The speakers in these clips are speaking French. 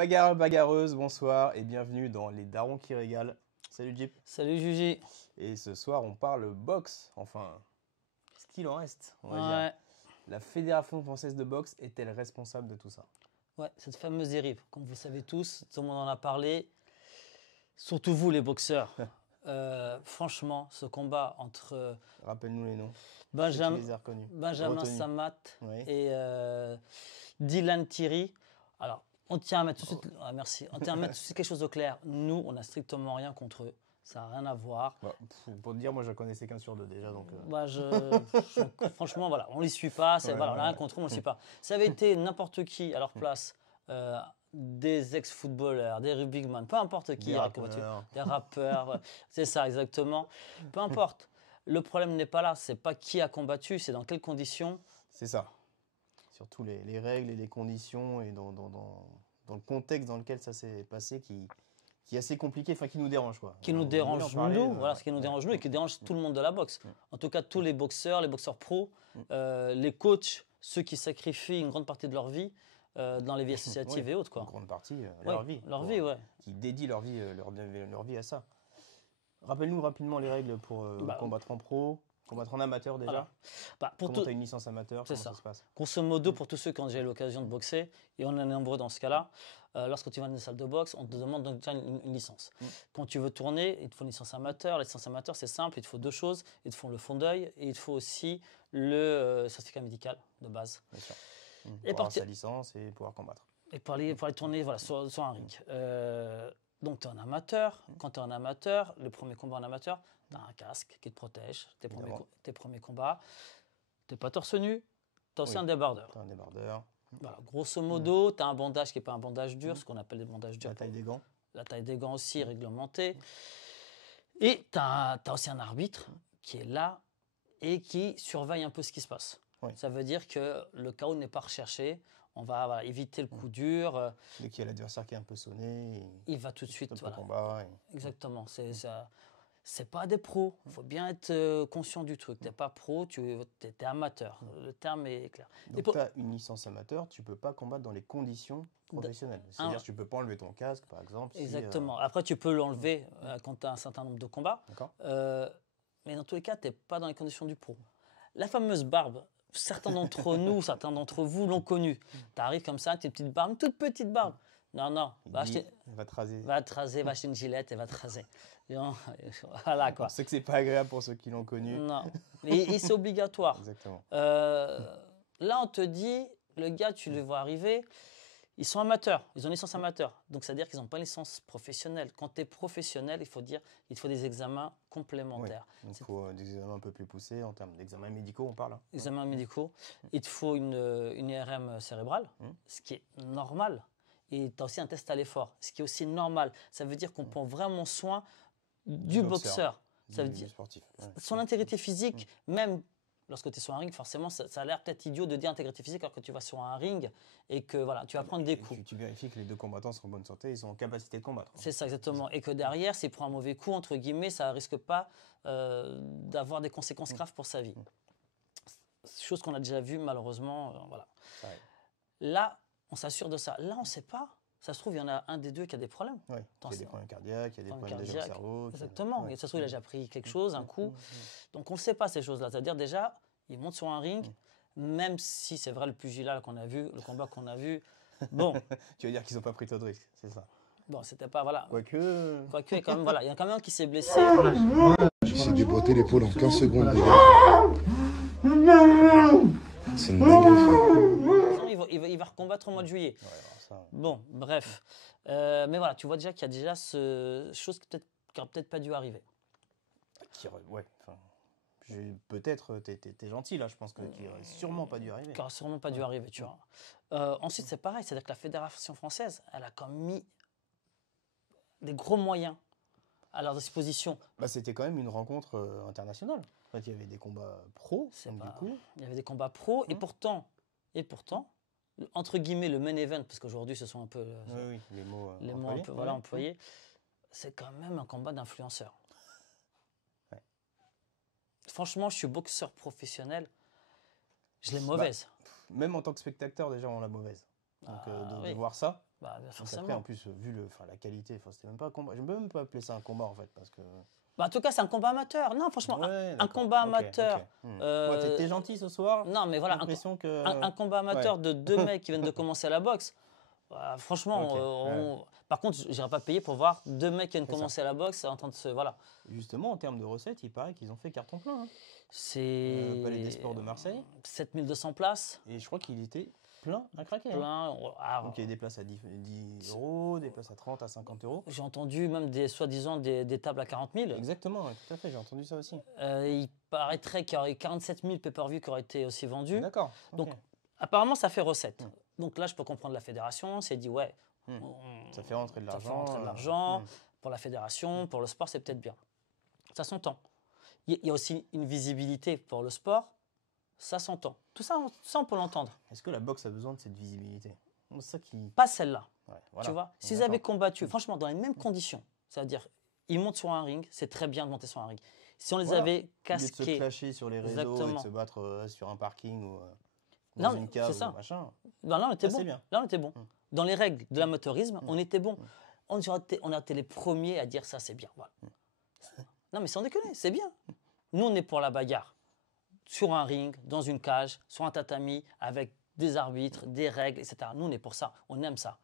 Bagarre, bagarreuse, bonsoir et bienvenue dans Les Darons qui régalent. Salut Jeep. Salut Juji. Et ce soir, on parle boxe, enfin, ce qu'il en reste, on va dire. La Fédération française de boxe est-elle responsable de tout ça? Ouais, cette fameuse dérive, comme vous le savez tous, tout le monde en a parlé, surtout vous les boxeurs. Franchement, ce combat entre Rappelle-nous les noms. Benjamin Samat et Dylan Thierry. Alors, on tient à mettre tout de suite, merci. On tient à mettre tout de suite quelque chose au clair. Nous, on n'a strictement rien contre eux. Ça n'a rien à voir. Bah, pour te dire, moi, je connaissais qu'un sur deux déjà. Donc, franchement, voilà, on ne les suit pas. Voilà, on n'a rien contre eux, on ne les suit pas. Ça avait été n'importe qui à leur place, des ex-footballeurs, des rugbyman, peu importe qui, des rappeurs, c'est ça exactement. Peu importe. Le problème n'est pas là. C'est pas qui a combattu, c'est dans quelles conditions. C'est ça. Surtout les règles et les conditions et dans le contexte dans lequel ça s'est passé qui est assez compliqué, enfin qui nous dérange quoi. Qui nous dérange nous, voilà ce qui nous dérange nous et qui dérange tout le monde de la boxe. En tout cas, tous les boxeurs pros, les coachs, ceux qui sacrifient une grande partie de leur vie dans les vies associatives et autres quoi. Une grande partie leur vie. Leur vie, ouais. Qui dédient leur vie à ça. Rappelle-nous rapidement les règles pour combattre en pro. Combattre en amateur déjà. Comment tu as une licence amateur? Comment ça se passe? Grosso modo, pour tous ceux qui ont déjà eu l'occasion de boxer, et on est nombreux dans ce cas-là, lorsque tu vas dans une salle de boxe, on te demande donc déjà une licence. Quand tu veux tourner, il te faut une licence amateur. La licence amateur, c'est simple, il te faut deux choses. Il te faut le fond d'œil et il te faut aussi le certificat médical de base. Bien sûr. Et pour avoir sa licence et pouvoir combattre. Et pour aller tourner sur un ring. Donc, tu es un amateur. Quand tu es un amateur, le premier combat en amateur, tu as un casque qui te protège, tes premiers combats. Tu n'es pas torse nu, tu as aussi un débardeur. Tu as un débardeur. Voilà, grosso modo, tu as un bandage qui n'est pas un bandage dur, ce qu'on appelle des bandages durs. La taille des gants. La taille des gants aussi, réglementée. Et tu as aussi un arbitre qui est là et qui surveille un peu ce qui se passe. Ça veut dire que le chaos n'est pas recherché. On va éviter le coup dur. Dès qu'il y a l'adversaire qui est un peu sonné, il va tout de suite. Voilà. Combat Exactement. C'est pas des pros. Il faut bien être conscient du truc. Tu n'es pas pro, tu es amateur. Le terme est clair. Donc, tu as une licence amateur, tu ne peux pas combattre dans les conditions professionnelles. C'est-à-dire que tu ne peux pas enlever ton casque, par exemple. Exactement. Après, tu peux l'enlever quand tu as un certain nombre de combats. Mais dans tous les cas, tu n'es pas dans les conditions du pro. La fameuse barbe, certains d'entre nous, certains d'entre vous l'ont connue. Tu arrives comme ça, tu as une petite barbe, une toute petite barbe. Non. Va te raser. Va te raser, va acheter une gilette et va te raser. Voilà quoi. On sait que c'est pas agréable pour ceux qui l'ont connu. Non. Et c'est obligatoire. Exactement. Là, on te dit, le gars, tu le vois arriver, ils sont amateurs, ils ont une licence amateur. Donc, ça veut dire qu'ils n'ont pas une licence professionnelle. Quand tu es professionnel, il te faut des examens complémentaires. Donc, il faut des examens un peu plus poussés en termes d'examens médicaux, on parle. Examens médicaux. Il te faut une IRM cérébrale, ce qui est normal. Et tu as aussi un test à l'effort, ce qui est aussi normal. Ça veut dire qu'on prend vraiment soin du boxeur. Ça veut dire sportif. Son intégrité physique, même lorsque tu es sur un ring, forcément, ça a l'air peut-être idiot de dire intégrité physique alors que tu vas sur un ring et que voilà, tu vas prendre des coups. Tu vérifies que les deux combattants sont en bonne santé, ils sont en capacité de combattre. C'est ça, exactement. Et que derrière, s'il prend un mauvais coup, entre guillemets, ça ne risque pas d'avoir des conséquences graves pour sa vie. Chose qu'on a déjà vue, malheureusement. Voilà. Là, on s'assure de ça. Là, on ne sait pas. Ça se trouve, il y en a un des deux qui a des problèmes. Oui, il y a des problèmes cardiaques, il y a des problèmes déjà au cerveau. Exactement. Et ça se trouve, il a déjà pris quelque chose, un coup. Donc, on ne sait pas ces choses-là. C'est-à-dire, déjà, il monte sur un ring, même si c'est vrai le pugilat qu'on a vu, le combat qu'on a vu. Bon. Tu veux dire qu'ils n'ont pas pris trop de risques, c'est ça? Bon, c'était pas, voilà. Quoique, quand même, voilà. Il y a quand même un qui s'est blessé. J'essaie de déboîter l'épaule en 15 secondes. C'est une dinguerie. Il va recombattre au mois de juillet. Bon, bref. Mais voilà, tu vois déjà qu'il y a déjà chose qui n'aurait peut-être pas dû arriver. Peut-être, t'es gentil là, je pense que qui n'aurait sûrement pas dû arriver. Qui n'aurait sûrement pas dû arriver, tu vois. Ensuite, c'est pareil, c'est-à-dire que la Fédération française, elle a quand même mis des gros moyens à leur disposition. C'était quand même une rencontre internationale. En fait, il y avait des combats pros, il y avait des combats pros, et pourtant, entre guillemets, le main event, parce qu'aujourd'hui, ce sont un peu les mots employés, c'est quand même un combat d'influenceurs. Franchement, je suis boxeur professionnel, je l'ai mauvaise. Même en tant que spectateur, déjà, on l'a mauvaise. Donc, de voir ça, Bah, forcément. Après, en plus, vu la qualité, c'était même pas un combat. Je ne peux même pas appeler ça un combat, en fait, parce que... Bah, en tout cas, c'est un combat amateur. Non, franchement, un combat amateur. T'es gentil ce soir. Non, mais voilà, un combat amateur de 2 mecs qui viennent de commencer à la boxe. Franchement, par contre, je n'irai pas payer pour voir 2 mecs qui viennent commencer à la boxe en train de se... Voilà. Justement, en termes de recettes, il paraît qu'ils ont fait carton plein. Hein. C'est... Palais des Sports de Marseille. 7200 places. Et je crois qu'il était plein à craquer. Plein. Hein. Donc il y a des places à 10 euros, des places à 30, à 50 euros. J'ai entendu même soi-disant des tables à 40 000. Exactement, tout à fait, j'ai entendu ça aussi. Il paraîtrait qu'il y aurait 47 000 pay-per-view qui auraient été aussi vendus. D'accord. Donc apparemment, ça fait recette. Donc là, je peux comprendre la fédération. C'est dit, ouais. Ça fait rentrer de l'argent. Ça fait rentrer de l'argent. Pour la fédération, pour le sport, c'est peut-être bien. Ça s'entend. Il y a aussi une visibilité pour le sport. Ça s'entend. Tout ça, on peut l'entendre. Est-ce que la boxe a besoin de cette visibilité? Ça qui... Pas celle-là. Ouais, voilà. Tu vois, s'ils avaient combattu, franchement, dans les mêmes conditions, c'est-à-dire, ils montent sur un ring, c'est très bien de monter sur un ring. Si on les avait casqués... De se clasher sur les réseaux et de se battre sur un parking ou dans une cave ou machin. Ben là, on était bon. Bien. Là, on était bon. Dans les règles de l'amateurisme, on était bon. On a été les premiers à dire ça, c'est bien. Voilà. Non, mais sans déconner, c'est bien. Nous, on est pour la bagarre. Sur un ring, dans une cage, sur un tatami, avec des arbitres, des règles, etc. Nous, on est pour ça. On aime ça.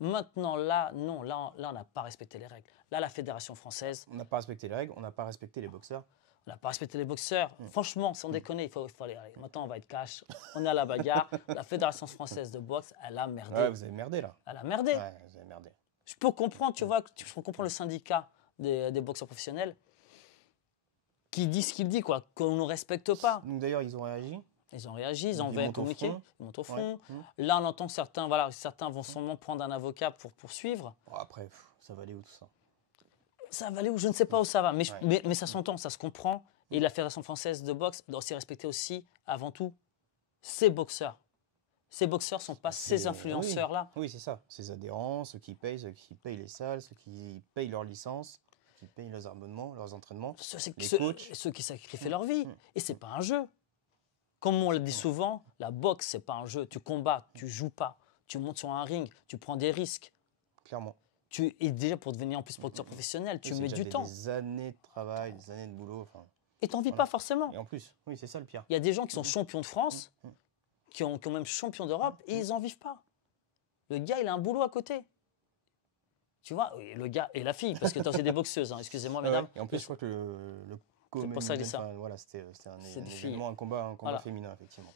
Maintenant, là, non. Là, on n'a pas respecté les règles. Là, la Fédération française... On n'a pas respecté les règles, on n'a pas respecté les boxeurs. On n'a pas respecté les boxeurs. Franchement, sans déconner, il faut aller. Maintenant, on va être cash. On est à la bagarre. La Fédération française de boxe, elle a merdé. Ouais, vous avez merdé, là. Elle a merdé. Ouais, vous avez merdé. Je peux comprendre, tu vois, je peux comprendre le syndicat des boxeurs professionnels qui dit ce qu'il dit, quoi, qu'on ne respecte pas. Donc d'ailleurs, ils ont réagi. Ils ont réagi, ils ont envoyé un communiqué, ils montent au front. Ouais. Là, on entend que certains vont sûrement prendre un avocat pour poursuivre. Bon, après, ça va aller où tout ça? Ça va aller où? Je ne sais pas où ça va, mais ça s'entend, ça se comprend. Et la Fédération française de boxe doit aussi respecter aussi, avant tout, ses boxeurs. Ces boxeurs ne sont pas ces influenceurs-là. Oui, c'est ça. Ces adhérents, ceux qui payent les salles, ceux qui payent leur licence, qui payent leurs abonnements, leurs entraînements, les coachs. Ceux qui sacrifient leur vie. Et ce n'est pas un jeu. Comme on le dit souvent, la boxe, ce n'est pas un jeu. Tu combats, tu ne joues pas. Tu montes sur un ring, tu prends des risques. Clairement. Et déjà, pour devenir en plus boxeur professionnel, tu mets du temps. Des années de travail, des années de boulot. Et tu n'en vis pas forcément. Et en plus, oui, c'est ça le pire. Il y a des gens qui sont champions de France, qui ont même champion d'Europe, et ils n'en vivent pas. Le gars, il a un boulot à côté. Tu vois, le gars et la fille, parce que tu as aussi des boxeuses, hein, excusez-moi, mesdames. Et en plus, je crois que le c'est pour ça que je dis ça. Voilà, c'était un combat féminin, effectivement.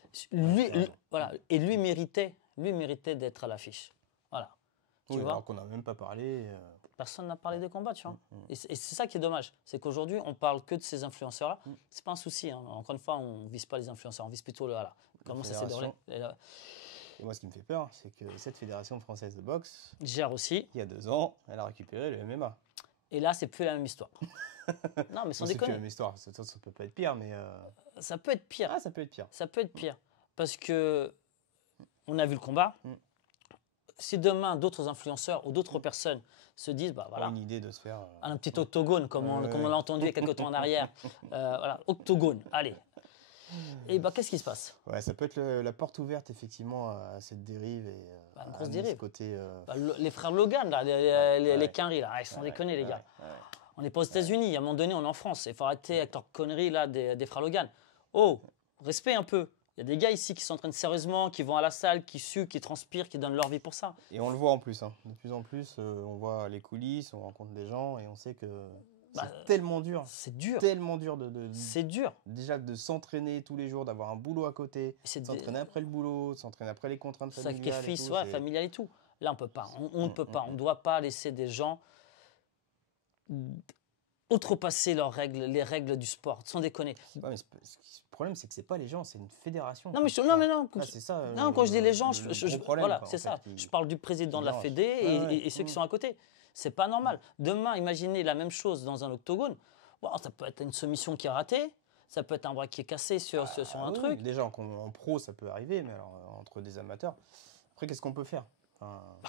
Et lui méritait d'être à l'affiche. Voilà. Tu vois, alors qu'on n'a même pas parlé. Personne n'a parlé des combats, tu vois. Et c'est ça qui est dommage. C'est qu'aujourd'hui, on parle que de ces influenceurs-là. C'est pas un souci. Hein. Encore une fois, on ne vise pas les influenceurs, on vise plutôt comment ça s'est déroulé. Et moi, ce qui me fait peur, c'est que cette fédération française de boxe, gère aussi. Il y a 2 ans, elle a récupéré le MMA. Et là, c'est plus la même histoire. Non, mais sans déconner. C'est plus la même histoire. Ça peut pas être pire, mais. Ça peut être pire. Ah, ça peut être pire. Ça peut être pire. Parce que on a vu le combat. Si demain, d'autres influenceurs ou d'autres personnes se disent, bah voilà. Une idée de se faire. Un petit octogone, comme on l'a entendu il y a quelques temps en arrière. Voilà, octogone, allez. Et bah, qu'est-ce qui se passe? Ouais, ça peut être la porte ouverte, effectivement, à cette dérive. Et, une grosse dérive. Côté, les frères Logan, là, les Quinry, là, ils sont déconnés, les gars. On n'est pas aux États-Unis, à un moment donné, on est en France. Il faut arrêter avec leur connerie là, des frères Logan. Oh, respect un peu. Il y a des gars ici qui s'entraînent sérieusement, qui vont à la salle, qui suent, qui transpirent, qui donnent leur vie pour ça. Et on le voit en plus. Hein. De plus en plus, on voit les coulisses, on rencontre des gens et on sait que c'est tellement dur. C'est dur. Tellement dur c'est dur. Déjà de s'entraîner tous les jours, d'avoir un boulot à côté, s'entraîner après le boulot, s'entraîner après les contraintes familiales. Sacrifice, familial et tout. Là, on ne peut pas. On ne peut pas. On ne doit pas laisser des gens outrepasser leurs règles, les règles du sport, sans déconner. Ouais, mais le problème, c'est que c'est pas les gens, c'est une fédération. Non, mais c'est ça. Non, quand je dis les gens, voilà, c'est ça. Je parle du président de la Fédé et ceux qui sont à côté. C'est pas normal. Demain, imaginez la même chose dans un octogone. Wow, ça peut être une soumission qui est ratée, ça peut être un bras qui est cassé sur un truc. Déjà, en pro, ça peut arriver, mais alors entre des amateurs. Après, qu'est-ce qu'on peut faire?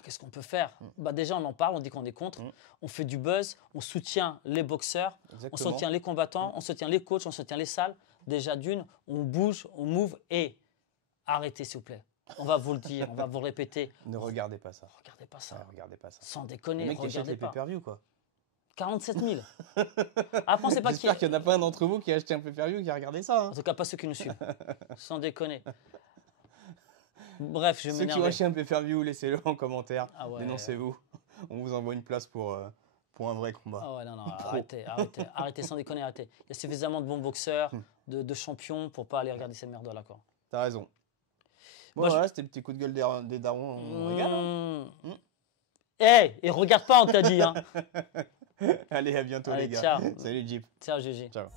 Qu'est-ce qu'on peut faire? Déjà, on en parle, on dit qu'on est contre. On fait du buzz, on soutient les boxeurs, on soutient les combattants, on soutient les coachs, on soutient les salles. Déjà d'une, on bouge, on move et arrêtez s'il vous plaît. On va vous le dire, on va vous le répéter. Ne regardez pas ça. Regardez pas ça. Ouais, regardez pas ça. Sans déconner, les mecs qui achètent regardez les pas. pay-per-view, quoi. 47 000. Après, on sait pas qui. J'espère qu'il n'y en a pas un d'entre vous qui a acheté un pay-per-view qui a regardé ça. Hein. En tout cas, pas ceux qui nous suivent. Sans déconner. Bref, je vais m'énerver. Ceux qui ont acheté un pay-per-view, laissez-le en commentaire. Ah ouais. Dénoncez-vous. On vous envoie une place pour un vrai combat. Ah ouais, non, arrêtez, sans déconner, arrêtez. Il y a suffisamment de bons boxeurs, de champions pour pas aller regarder ces merdes-là, quoi. T'as raison. Bon, Moi, voilà, c'était le petit coup de gueule des darons. On régale. Hein. Hey, et regarde pas, on t'a dit, hein. Allez, à bientôt, Allez, les gars. ciao. Salut, Jeep. Ciao, GG. Ciao.